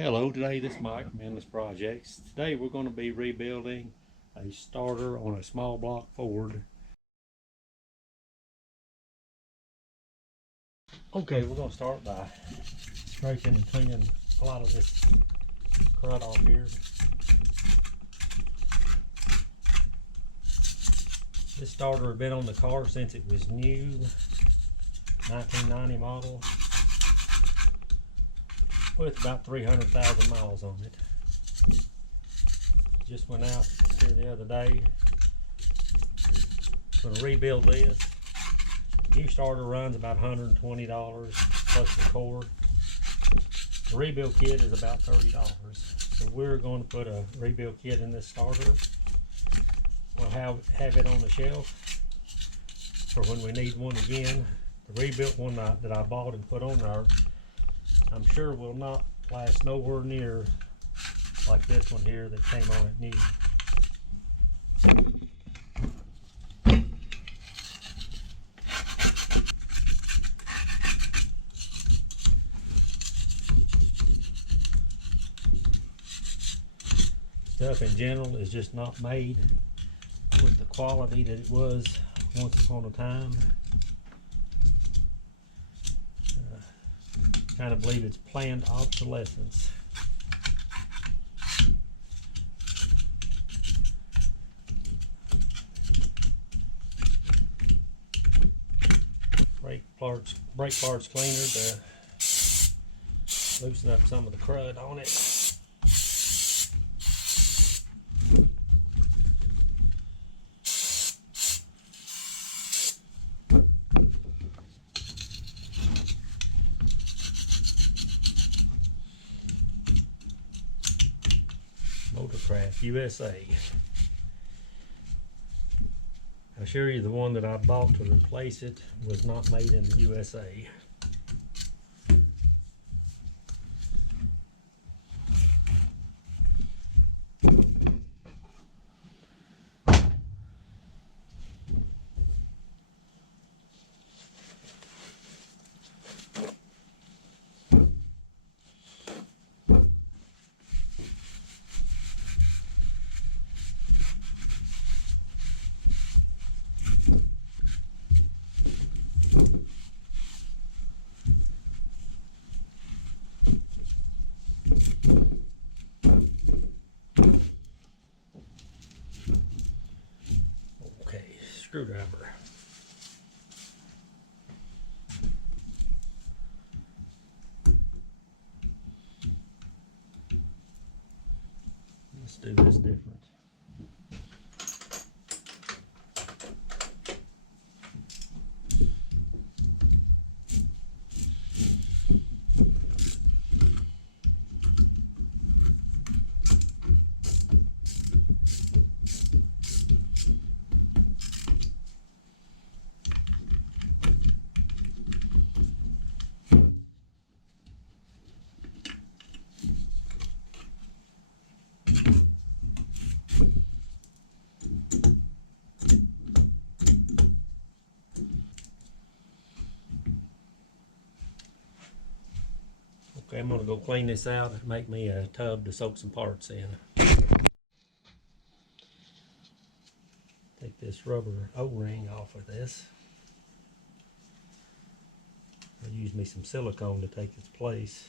Hello, today this is Mike from Endless Projects. Today we're going to be rebuilding a starter on a small block Ford. Okay, we're going to start by scraping and cleaning a lot of this crud off here. This starter has been on the car since it was new, 1990 model, with about 300,000 miles on it. Just went out here the other day. Going to rebuild this. New starter runs about $120 plus the cord. The rebuild kit is about $30. So we're going to put a rebuild kit in this starter. We'll have it on the shelf for when we need one again. The rebuilt one that I bought and put on there, I'm sure will not last nowhere near like this one here that came on it new. Stuff in general is just not made with the quality that it was once upon a time. Kind of believe it's planned obsolescence. Brake parts cleaner to loosen up some of the crud on it. Motorcraft USA. I assure you the one that I bought to replace it was not made in the USA. Screwdriver. Let's do this different. Okay, I'm gonna go clean this out and make me a tub to soak some parts in. Take this rubber O-ring off of this. I'll use me some silicone to take its place.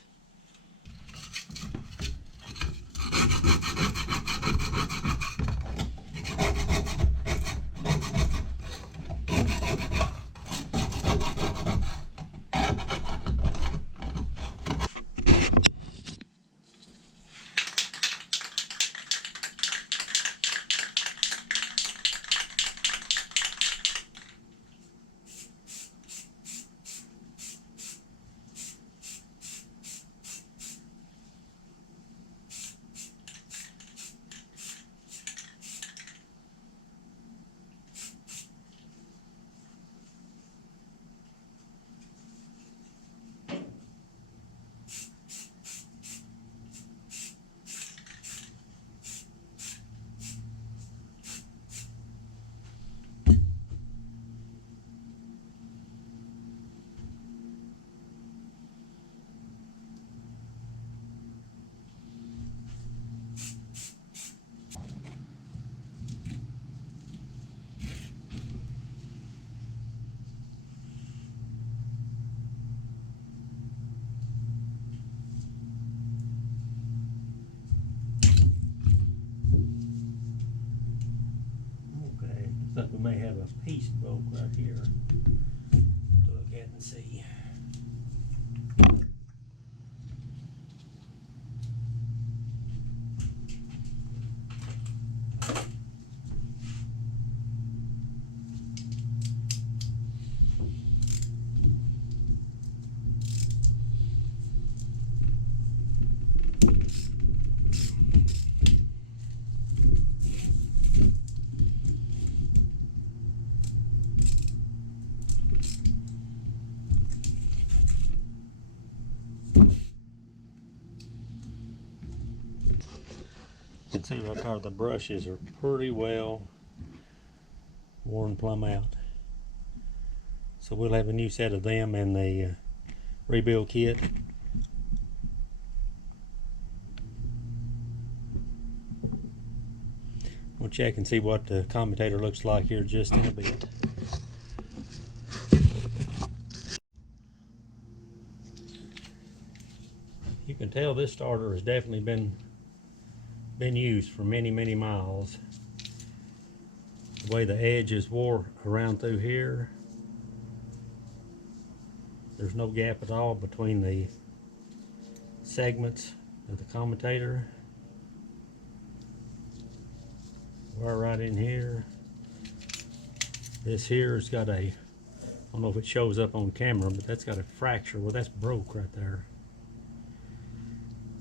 like we may have a piece broke right here to look at and see. You can see right there the brushes are pretty well worn plumb out. So we'll have a new set of them in the rebuild kit. We'll check and see what the commutator looks like here just in a bit. You can tell this starter has definitely been used for many miles. The way the edges wore around through here, there's no gap at all between the segments of the commutator. We're right in here. This here has got a, I don't know if it shows up on camera, but that's got a fracture. Well, that's broke right there,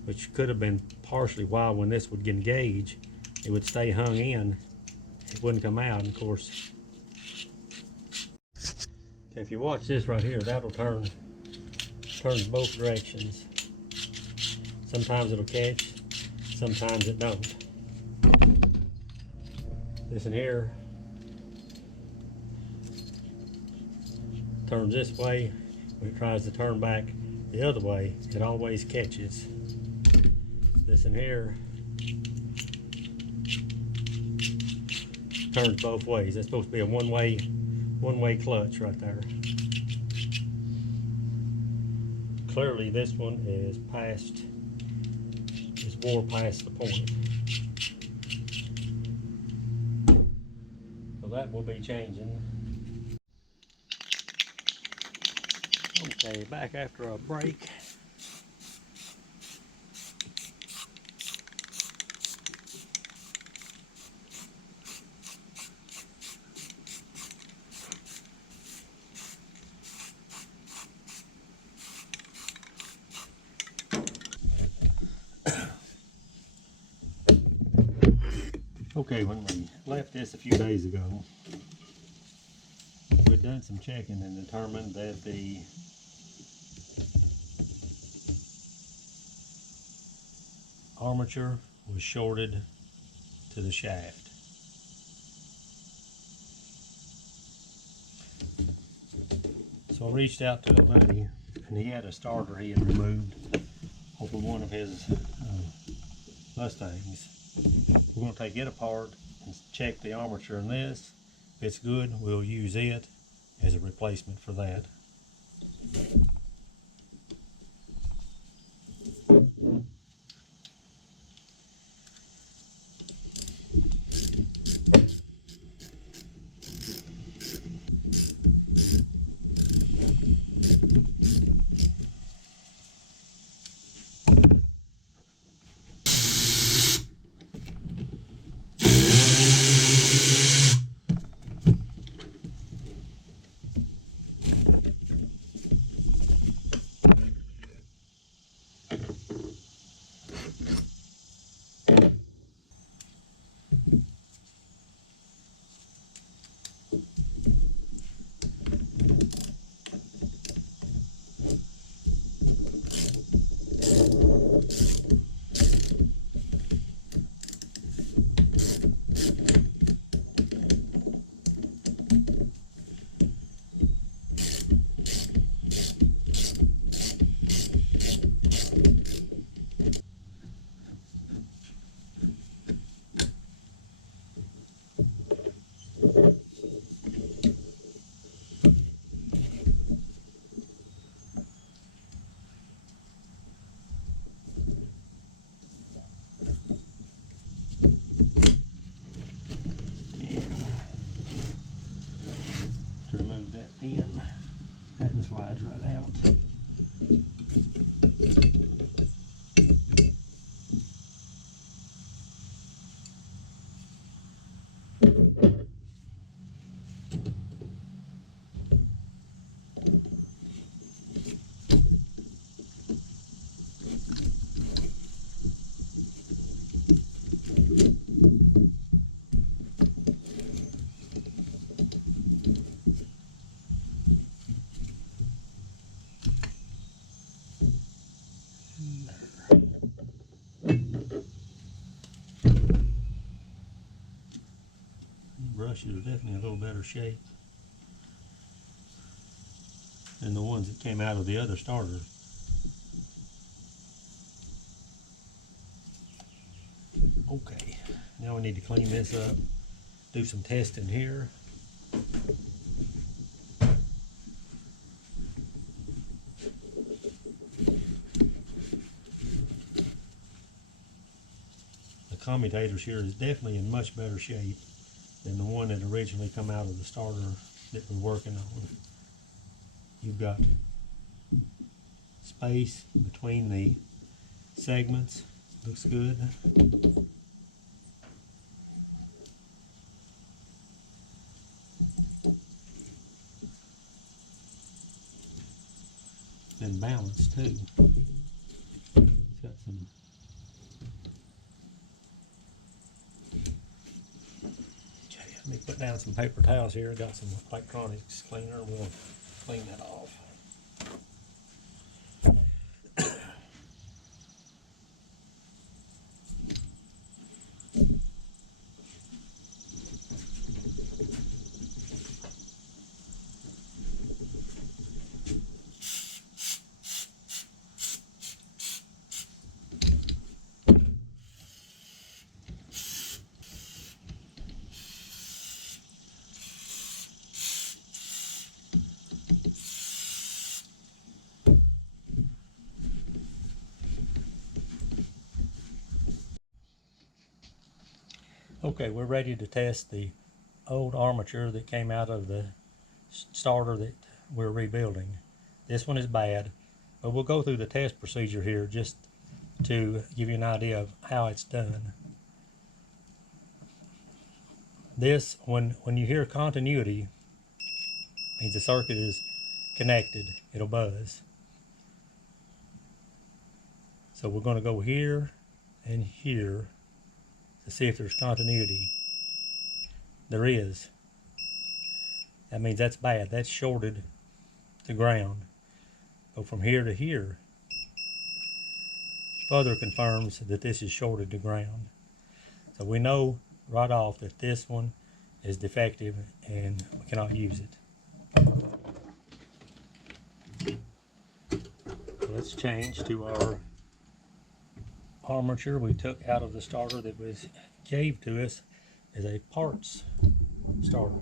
which could have been partially why when this would engage, it would stay hung in, it wouldn't come out. And of course, if you watch this right here, that'll turns both directions. Sometimes it'll catch, sometimes it don't. This in here turns this way. When it tries to turn back the other way, it always catches. This in here turns both ways. That's supposed to be a one-way clutch right there. Clearly this one is wore past the point. So that will be changing. Okay, back after a break. Okay, when we left this a few days ago, we'd done some checking and determined that the armature was shorted to the shaft. So I reached out to a buddy, and he had a starter he had removed off of one of his Mustangs. We're going to take it apart and check the armature in this. If it's good, we'll use it as a replacement for that. brushes are definitely a little better shape than the ones that came out of the other starter. Okay, now we need to clean this up, do some testing here. The commutators here is definitely in much better shape than the one that originally come out of the starter that we're working on. You've got space between the segments, looks good. And balanced too. It's got some let me put down some paper towels here. Got some electronics cleaner. We'll clean that off. Okay, we're ready to test the old armature that came out of the starter that we're rebuilding. This one is bad, but we'll go through the test procedure here just to give you an idea of how it's done. This, when you hear continuity, means the circuit is connected. It'll buzz. So we're going to go here and here to see if there's continuity. There is. That means that's bad. That's shorted to ground. Go from here to here. Further confirms that this is shorted to ground. So we know right off that this one is defective and we cannot use it. So let's change to our armature we took out of the starter that was gave to us as a parts starter.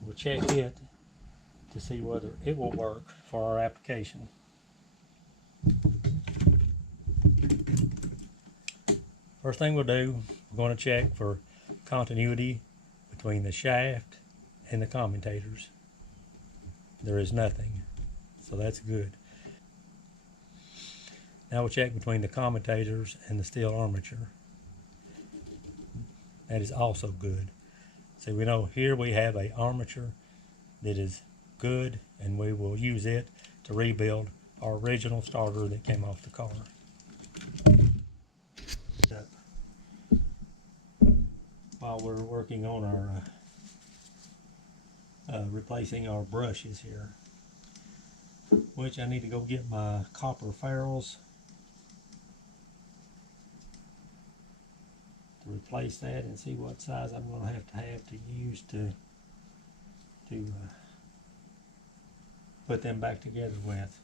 We'll check it to see whether it will work for our application. First thing we'll do, we're going to check for continuity between the shaft and the commutators. There is nothing, so that's good. Now we'll check between the commutators and the steel armature. That is also good. So we know here we have an armature that is good, and we will use it to rebuild our original starter that came off the car. While we're working on our replacing our brushes here, which I need to go get my copper ferrules to replace that and see what size I'm going to have to use to put them back together with.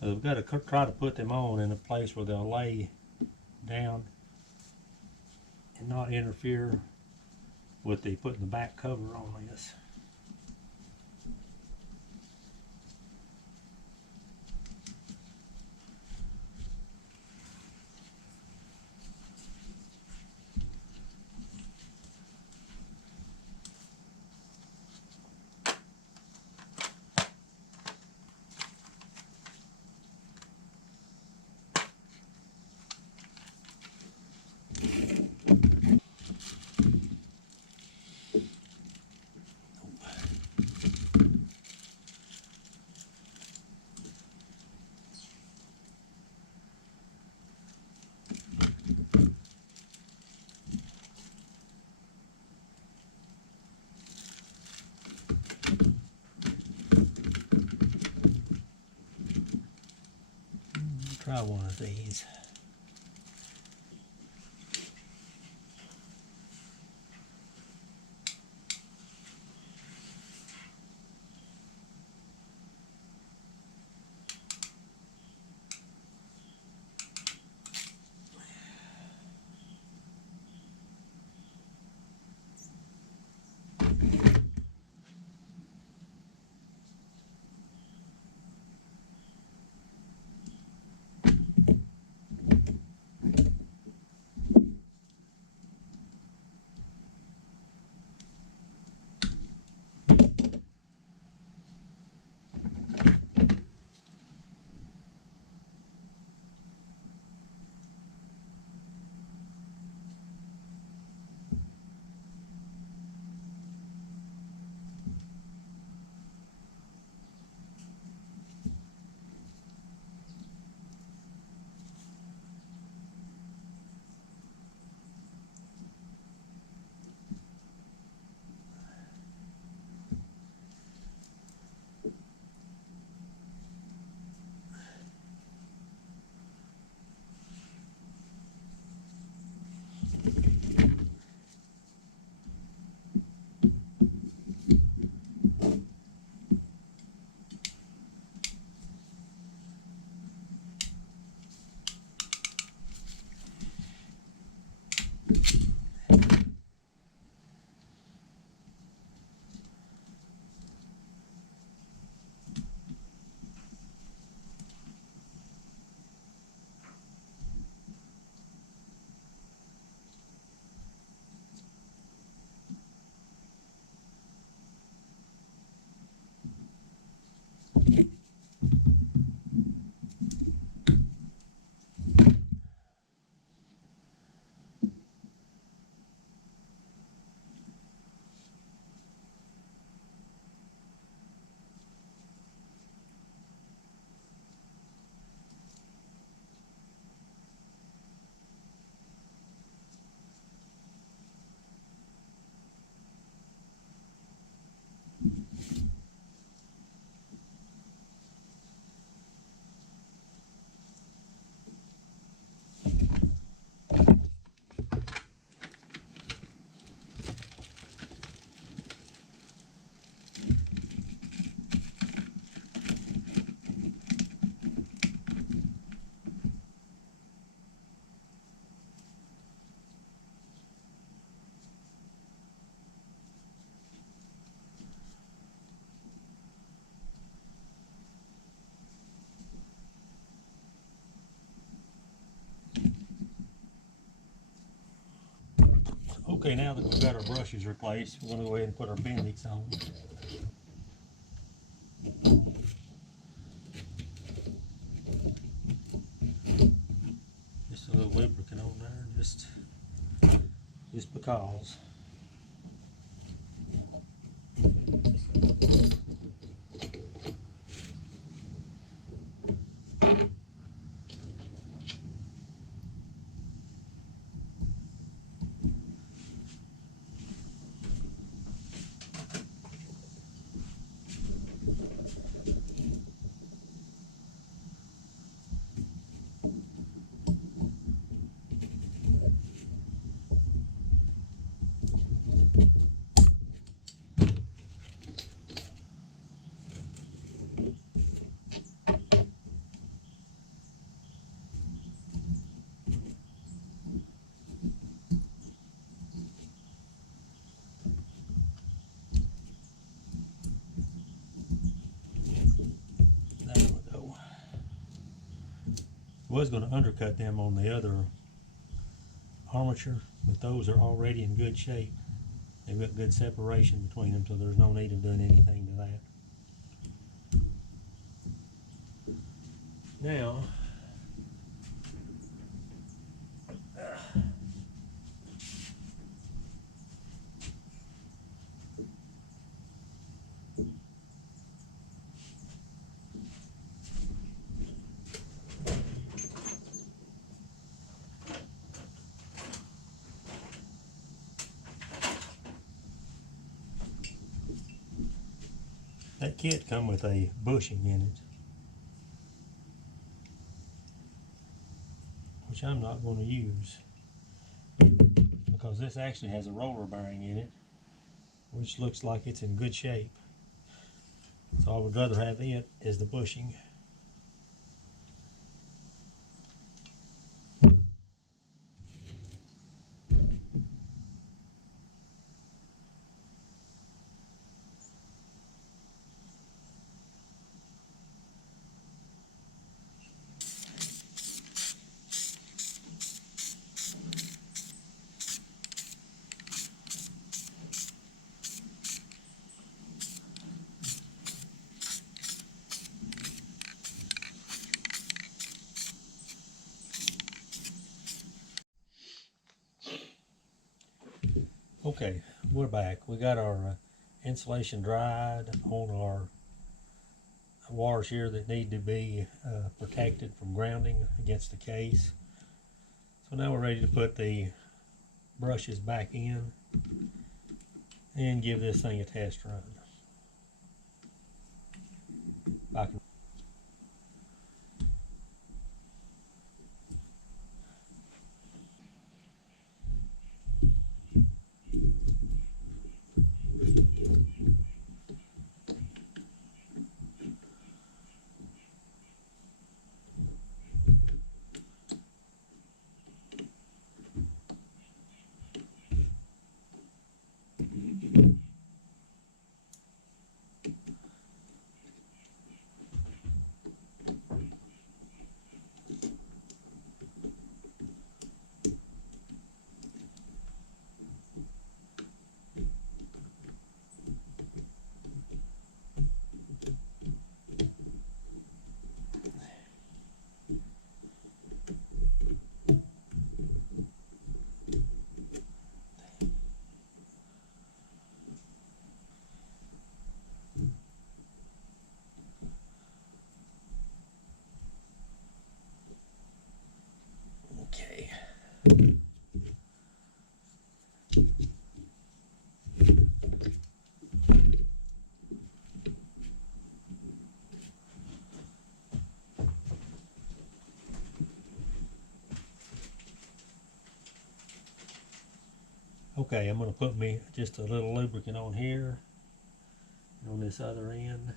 So we've got to try to put them on in a place where they'll lay down and not interfere with the putting the back cover on this. try one of these. Okay, now that we've got our brushes replaced, we're going to go ahead and put our Bendix on. Just a little lubricant on there, just because. There we go. Was going to undercut them on the other armature, but those are already in good shape. They've got good separation between them, so there's no need of doing anything to that. Now, that kit come with a bushing in it. which I'm not going to use because this actually has a roller bearing in it, which looks like it's in good shape. So I would rather have it as the bushing. Okay, we're back. We got our insulation dried on our wires here that need to be protected from grounding against the case. So now we're ready to put the brushes back in and give this thing a test run. Okay. Okay, I'm going to put me just a little lubricant on here and on this other end.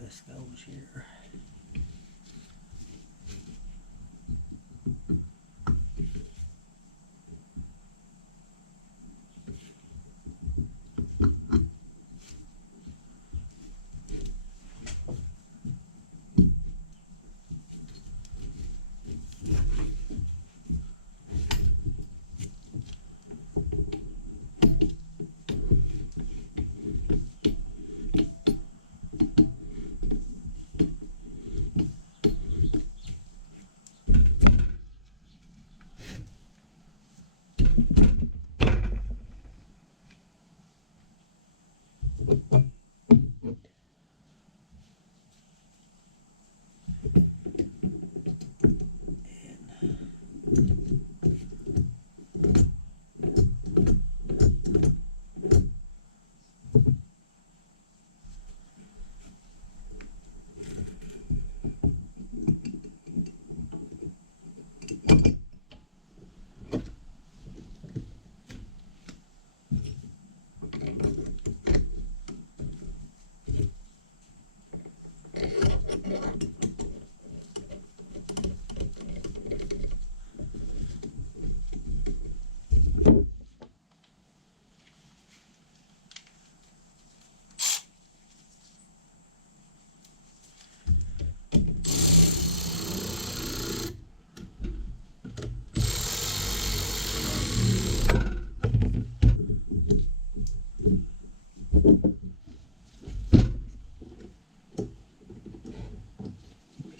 This goes here.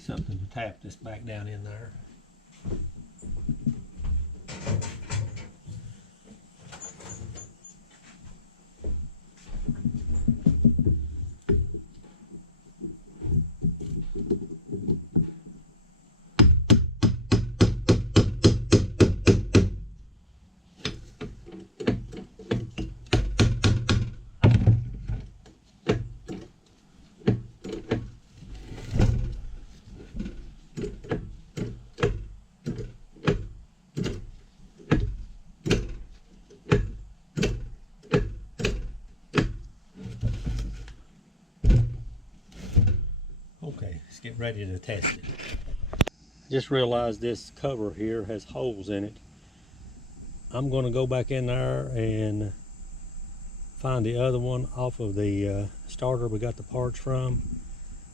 Something to tap this back down in there. Let's get ready to test it. Just realized this cover here has holes in it. I'm going to go back in there and find the other one off of the starter we got the parts from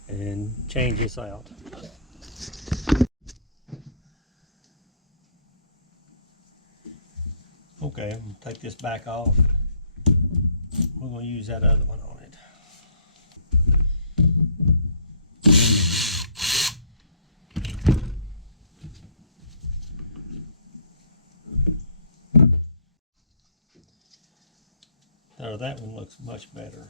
and change this out. Okay, I'm going to take this back off. We're going to use that other one on it. Now that one looks much better.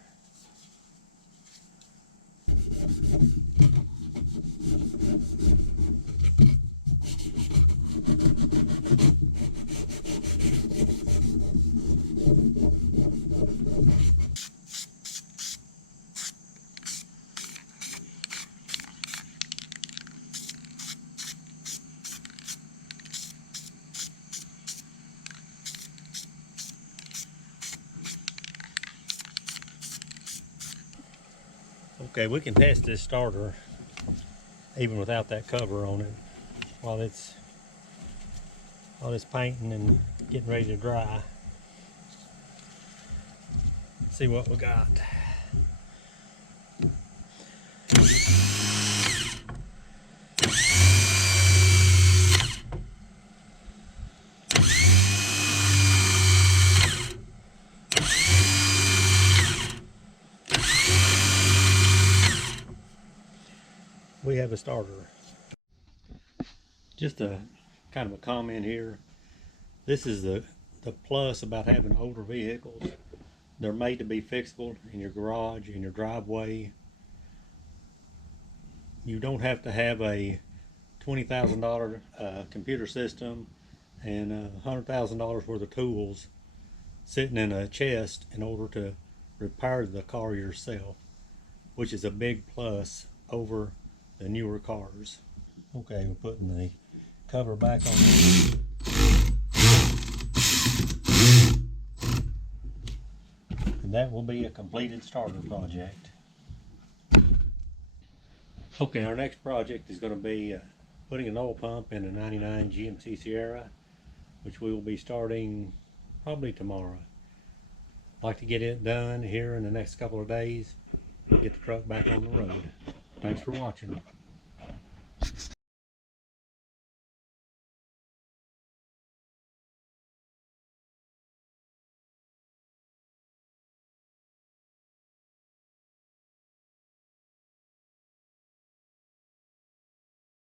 Okay, we can test this starter even without that cover on it while it's painting and getting ready to dry. See what we got. We have a starter. Just a kind of a comment here. This is the plus about having older vehicles. They're made to be fixable in your garage, in your driveway. You don't have to have a $20,000 computer system and $100,000 worth of tools sitting in a chest in order to repair the car yourself, which is a big plus over the newer cars. Okay, we're putting the cover back on here. And that will be a completed starter project. Okay, our next project is going to be putting an oil pump in a 99 GMC Sierra, which we will be starting probably tomorrow. I'd like to get it done here in the next couple of days, get the truck back on the road. Thanks for watching.